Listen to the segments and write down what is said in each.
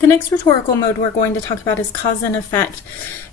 The next rhetorical mode we're going to talk about is cause and effect.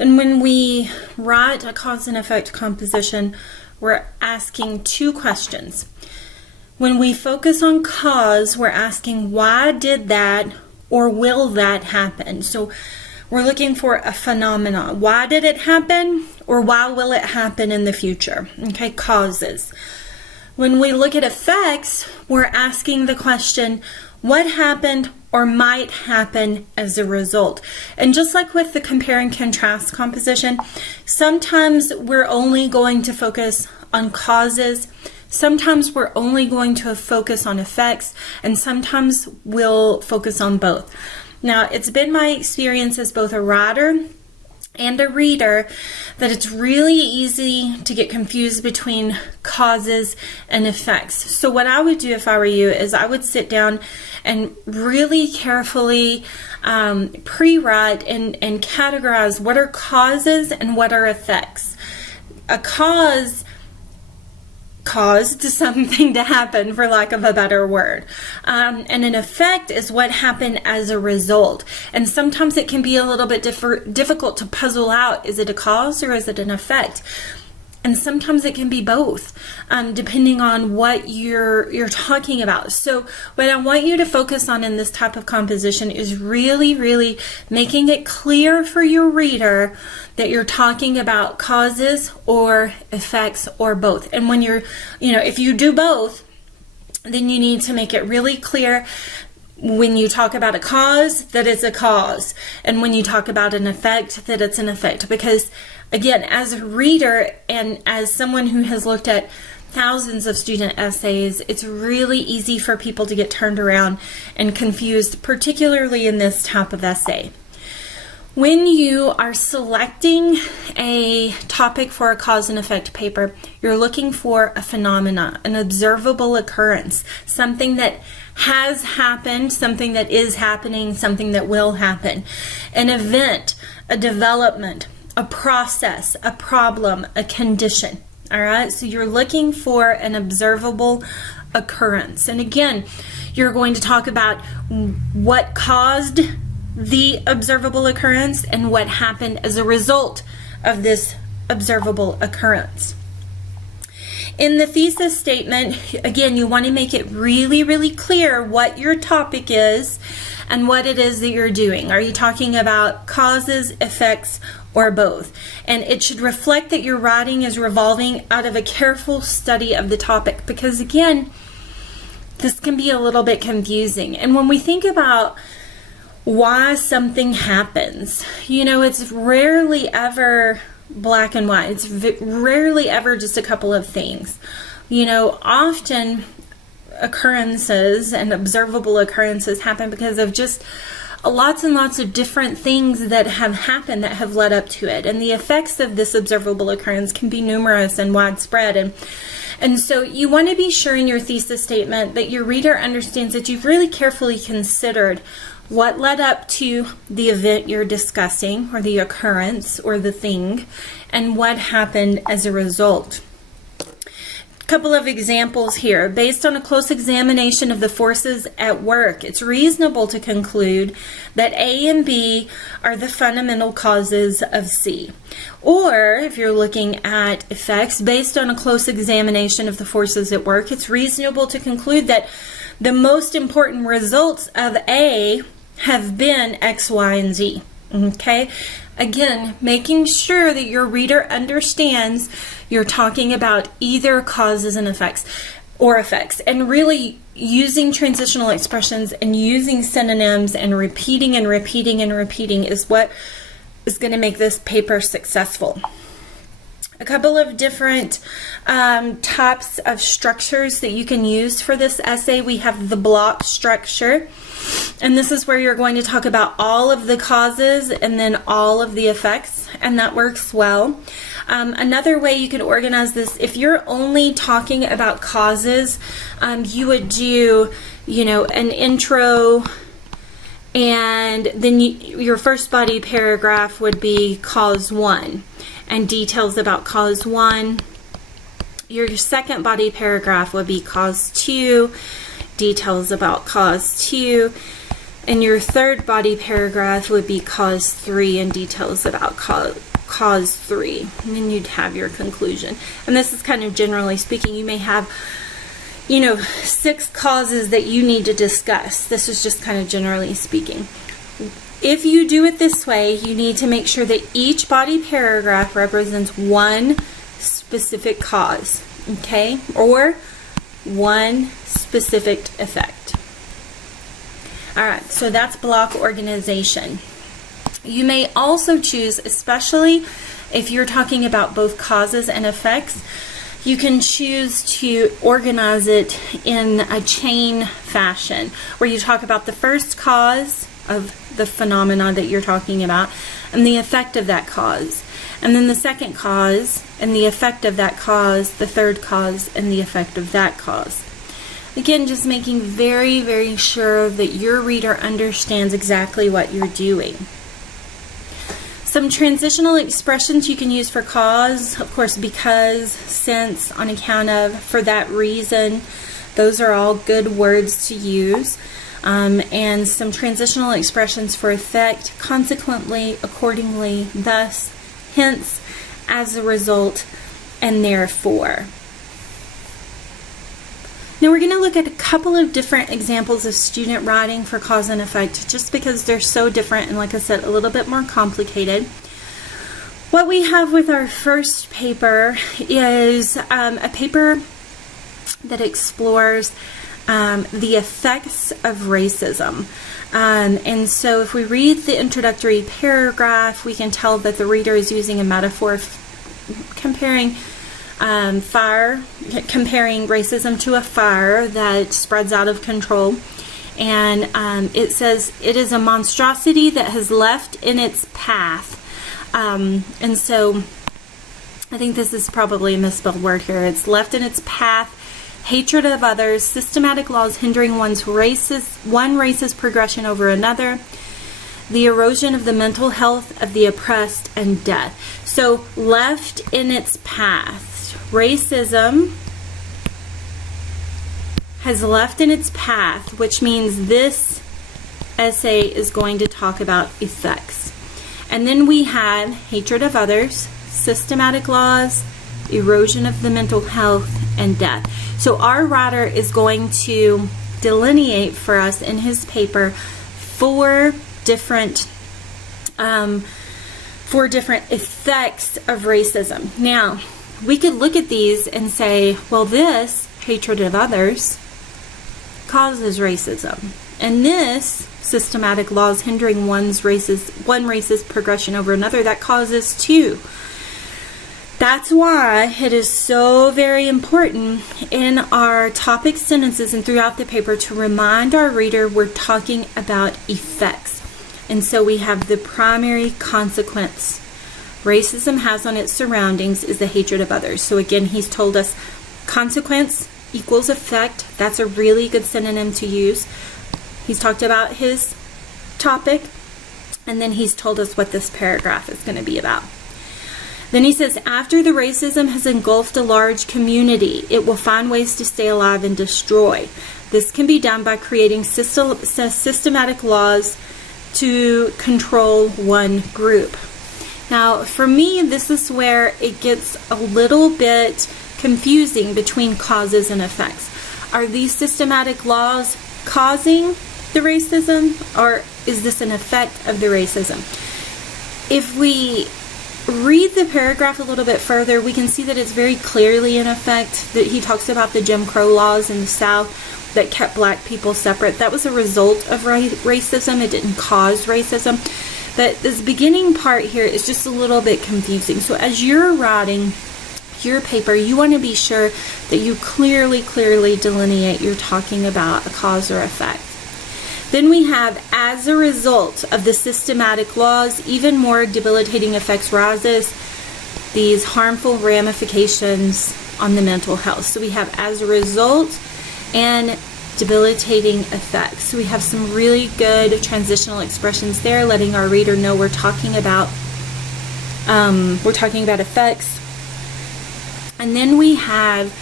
And when we write a cause and effect composition, we're asking two questions. When we focus on cause, we're asking why did that or will that happen? So we're looking for a phenomenon. Why did it happen or why will it happen in the future? Okay, causes. When we look at effects, we're asking the question, what happened or might happen as a result? And just like with the compare and contrast composition, sometimes we're only going to focus on causes, sometimes we're only going to focus on effects, and sometimes we'll focus on both. Now, it's been my experience as both a writer and a reader that it's really easy to get confused between causes and effects. So what I would do if I were you is I would sit down and really carefully pre-write and categorize what are causes and what are effects. A cause caused something to happen, for lack of a better word. And an effect is what happened as a result. And sometimes it can be a little bit difficult to puzzle out, is it a cause or is it an effect? And sometimes it can be both, depending on what you're talking about. So what I want you to focus on in this type of composition is really making it clear for your reader that you're talking about causes or effects or both. And when if you do both, then you need to make it really clear when you talk about a cause that it's a cause, and when you talk about an effect that it's an effect. Because again, as a reader and as someone who has looked at thousands of student essays, it's really easy for people to get turned around and confused, particularly in this type of essay. When you are selecting a topic for a cause and effect paper, you're looking for a phenomena, an observable occurrence, something that has happened, something that is happening, something that will happen, an event, a development, a process, a problem, a condition. All right, so you're looking for an observable occurrence. And again, you're going to talk about what caused the observable occurrence and what happened as a result of this observable occurrence. In the thesis statement, again, you want to make it really clear what your topic is and what it is that you're doing. Are you talking about causes, effects, or both? And it should reflect that your writing is revolving out of a careful study of the topic, because again, this can be a little bit confusing. And when we think about why something happens, it's rarely ever black and white. It's rarely ever just a couple of things. Often occurrences and observable occurrences happen because of just lots and lots of different things that have happened that have led up to it. And the effects of this observable occurrence can be numerous and widespread. And so you want to be sure in your thesis statement that your reader understands that you've really carefully considered what led up to the event you're discussing, or the occurrence, or the thing, and what happened as a result. A couple of examples here. Based on a close examination of the forces at work, it's reasonable to conclude that A and B are the fundamental causes of C. Or, if you're looking at effects, based on a close examination of the forces at work, it's reasonable to conclude that the most important results of A have been X, Y, and Z. Okay? Again, making sure that your reader understands you're talking about either causes and effects, and really using transitional expressions and using synonyms and repeating is what is going to make this paper successful. A couple of different types of structures that you can use for this essay. We have the block structure, and this is where you're going to talk about all of the causes and then all of the effects, and that works well. Another way you can organize this, if you're only talking about causes, you would do, an intro, and then your first body paragraph would be cause 1. And details about cause 1. Your second body paragraph would be cause 2, details about cause 2. And your third body paragraph would be cause 3 and details about cause 3. And then you'd have your conclusion. And this is kind of generally speaking. You may have, 6 causes that you need to discuss. This is just kind of generally speaking. If you do it this way, you need to make sure that each body paragraph represents one specific cause, okay? Or one specific effect. All right, so that's block organization. You may also choose, especially if you're talking about both causes and effects, you can choose to organize it in a chain fashion, where you talk about the first cause of the phenomena that you're talking about and the effect of that cause, and then the second cause and the effect of that cause, the third cause and the effect of that cause. Again, just making very, very sure that your reader understands exactly what you're doing. Some transitional expressions you can use for cause, of course, because, since, on account of, for that reason. Those are all good words to use. And some transitional expressions for effect, consequently, accordingly, thus, hence, as a result, and therefore. Now we're going to look at a couple of different examples of student writing for cause and effect, just because they're so different and, like I said, a little bit more complicated. What we have with our first paper is a paper that explores the effects of racism. And so if we read the introductory paragraph, we can tell that the reader is using a metaphor of comparing racism to a fire that spreads out of control. And it says, it is a monstrosity that has left in its path. And so I think this is probably a misspelled word here. It's left in its path hatred of others, systematic laws hindering one racist progression over another, the erosion of the mental health of the oppressed, and death. So left in its path. Racism has left in its path, which means this essay is going to talk about effects. And then we have hatred of others, systematic laws, erosion of the mental health, and death. So our writer is going to delineate for us in his paper four different effects of racism. Now, we could look at these and say, well, this, hatred of others, causes racism. And this, systematic laws hindering one racist progression over another, that causes two. That's why it is so very important in our topic sentences and throughout the paper to remind our reader we're talking about effects. And so we have the primary consequence racism has on its surroundings is the hatred of others. So again, he's told us consequence equals effect. That's a really good synonym to use. He's talked about his topic, and then he's told us what this paragraph is going to be about. Then he says, after the racism has engulfed a large community, it will find ways to stay alive and destroy. This can be done by creating systematic laws to control one group. Now, for me, this is where it gets a little bit confusing between causes and effects. Are these systematic laws causing the racism, or is this an effect of the racism? If we read the paragraph a little bit further, we can see that it's very clearly an effect. That he talks about the Jim Crow laws in the South that kept black people separate. That was a result of racism. It didn't cause racism. But this beginning part here is just a little bit confusing. So as you're writing your paper, you want to be sure that you clearly delineate you're talking about a cause or effect. Then we have, as a result of the systematic laws, even more debilitating effects rises, these harmful ramifications on the mental health. So we have as a result and debilitating effects. So we have some really good transitional expressions there, letting our reader know we're talking about effects. And then we have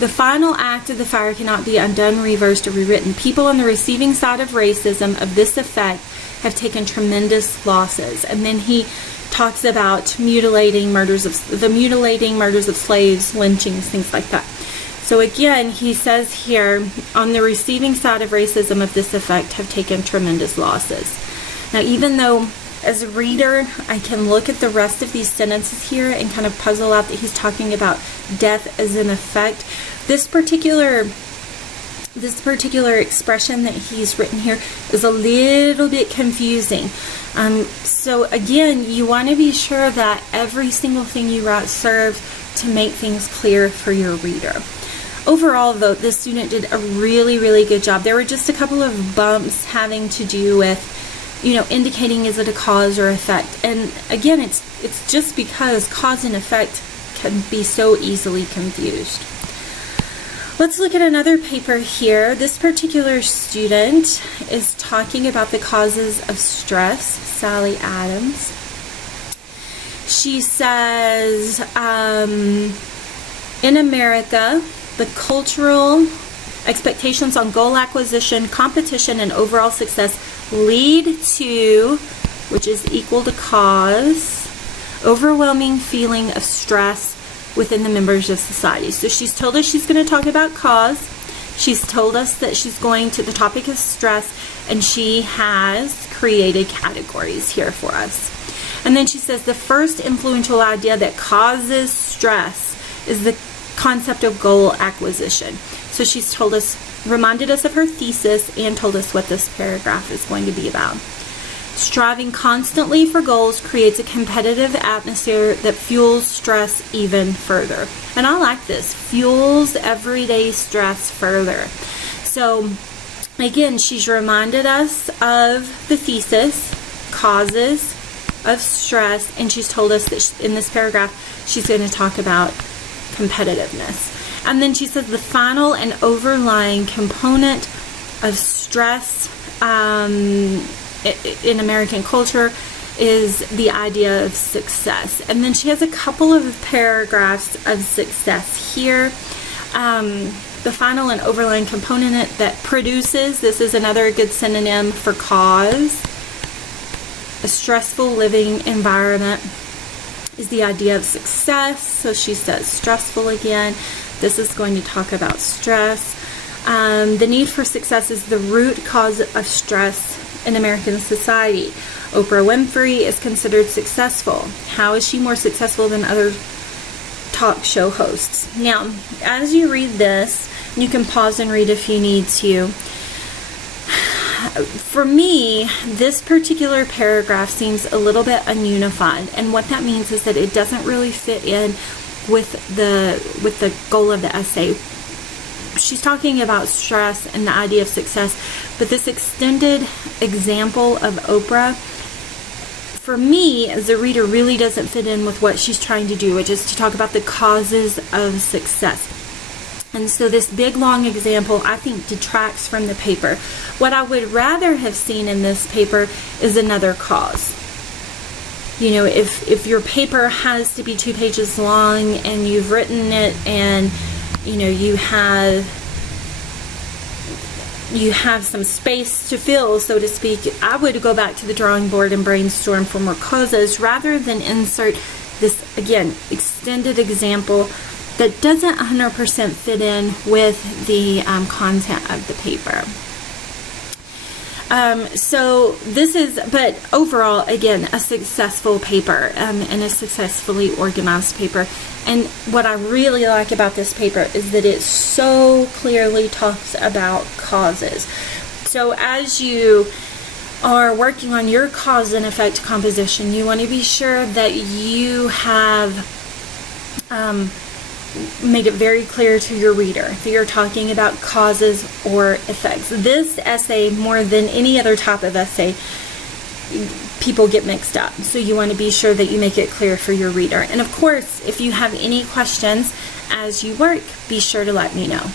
The final act of the fire cannot be undone, reversed, or rewritten. People on the receiving side of racism of this effect have taken tremendous losses. And then he talks about mutilating murders of slaves, lynchings, things like that. So again, he says here, on the receiving side of racism of this effect have taken tremendous losses. Now, even though as a reader, I can look at the rest of these sentences here and kind of puzzle out that he's talking about death as an effect, this particular expression that he's written here is a little bit confusing. So again, you want to be sure that every single thing you write serves to make things clear for your reader. Overall, though, this student did a really, really good job. There were just a couple of bumps having to do with, indicating is it a cause or effect. And again, it's just because cause and effect can be so easily confused. Let's look at another paper here. This particular student is talking about the causes of stress, Sally Adams. She says, in America, the cultural expectations on goal acquisition, competition, and overall success lead to, which is equal to cause, overwhelming feeling of stress within the members of society. So she's told us she's going to talk about cause. She's told us that the topic is stress, and she has created categories here for us. And then she says the first influential idea that causes stress is the concept of goal acquisition. So she's reminded us of her thesis and told us what this paragraph is going to be about. Striving constantly for goals creates a competitive atmosphere that fuels stress even further. And I like this, fuels everyday stress further. So again, she's reminded us of the thesis, causes of stress, and she's told us that in this paragraph she's going to talk about competitiveness. And then she says the final and overlying component of stress in American culture is the idea of success. And then she has a couple of paragraphs of success here. The final and overlying component that produces, this is another good synonym for cause, a stressful living environment is the idea of success. So she says stressful again. This is going to talk about stress. The need for success is the root cause of stress in American society. Oprah Winfrey is considered successful. How is she more successful than other talk show hosts? Now, as you read this, you can pause and read if you need to. For me, this particular paragraph seems a little bit ununified, and what that means is that it doesn't really fit in with the goal of the essay. She's talking about stress and the idea of success, but this extended example of Oprah, for me as a reader, really doesn't fit in with what she's trying to do, which is to talk about the causes of success. And so this big long example, I think, detracts from the paper. What I would rather have seen in this paper is another cause. If your paper has to be 2 pages long and you've written it and you have some space to fill, so to speak, I would go back to the drawing board and brainstorm for more causes rather than insert this, again, extended example that doesn't 100% fit in with the content of the paper. So this is, but overall, again, a successful paper and a successfully organized paper. And what I really like about this paper is that it so clearly talks about causes. So as you are working on your cause and effect composition, you want to be sure that you have made it very clear to your reader that you're talking about causes or effects. This essay, more than any other type of essay, people get mixed up. So you want to be sure that you make it clear for your reader. And of course, if you have any questions as you work, be sure to let me know.